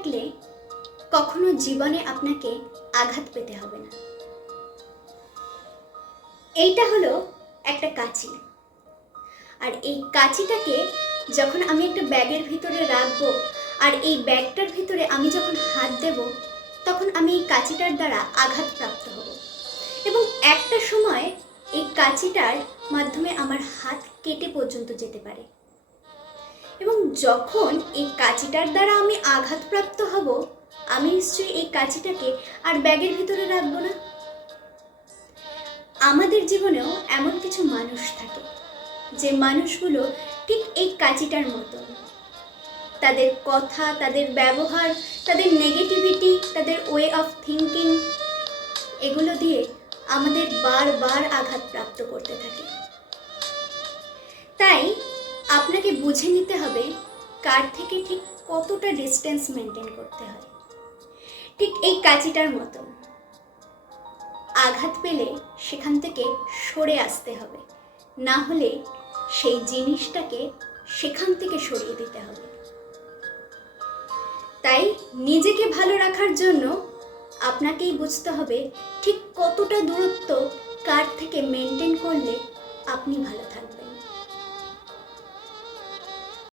থাকলে কখনো জীবনে আপনাকে আঘাত পেতে হবে না। এইটা হলো একটা কাঁচি, আর এই কাঁচিটাকে যখন আমি একটা ব্যাগের ভিতরে রাখবো আর এই ব্যাগটার ভিতরে আমি যখন হাত দেব, তখন আমি এই কাঁচিটার দ্বারা আঘাতপ্রাপ্ত হব এবং একটা সময় এই কাঁচিটার মাধ্যমে আমার হাত কেটে পর্যন্ত যেতে পারে। এবং যখন এই কাঁচিটার দ্বারা আমি আঘাতপ্রাপ্ত হব, আমি নিশ্চয়ই এই কাঁচিটাকে আর ব্যাগের ভিতরে রাখবো না। আমাদের জীবনেও এমন কিছু মানুষ থাকে যে মানুষগুলো ঠিক এই কাঁচিটার মতন। তাদের কথা, তাদের ব্যবহার, তাদের নেগেটিভিটি, তাদের ওয়ে অফ থিঙ্কিং, এগুলো দিয়ে আমাদের বারবার আঘাতপ্রাপ্ত করতে থাকে। তাই আপনাকে বুঝে নিতে হবে কার থেকে ঠিক কতটা ডিস্টেন্স মেনটেন করতে হয়। ঠিক এই কাঁচিটার মতন আঘাত পেলে সেখান থেকে সরে আসতে হবে, না হলে সেই জিনিসটাকে সেখান থেকে সরিয়ে দিতে হবে। তাই নিজেকে ভালো রাখার জন্য আপনাকেই বুঝতে হবে ঠিক কতটা দূরত্ব কার থেকে মেনটেন করলে আপনি ভালো থাকবেন।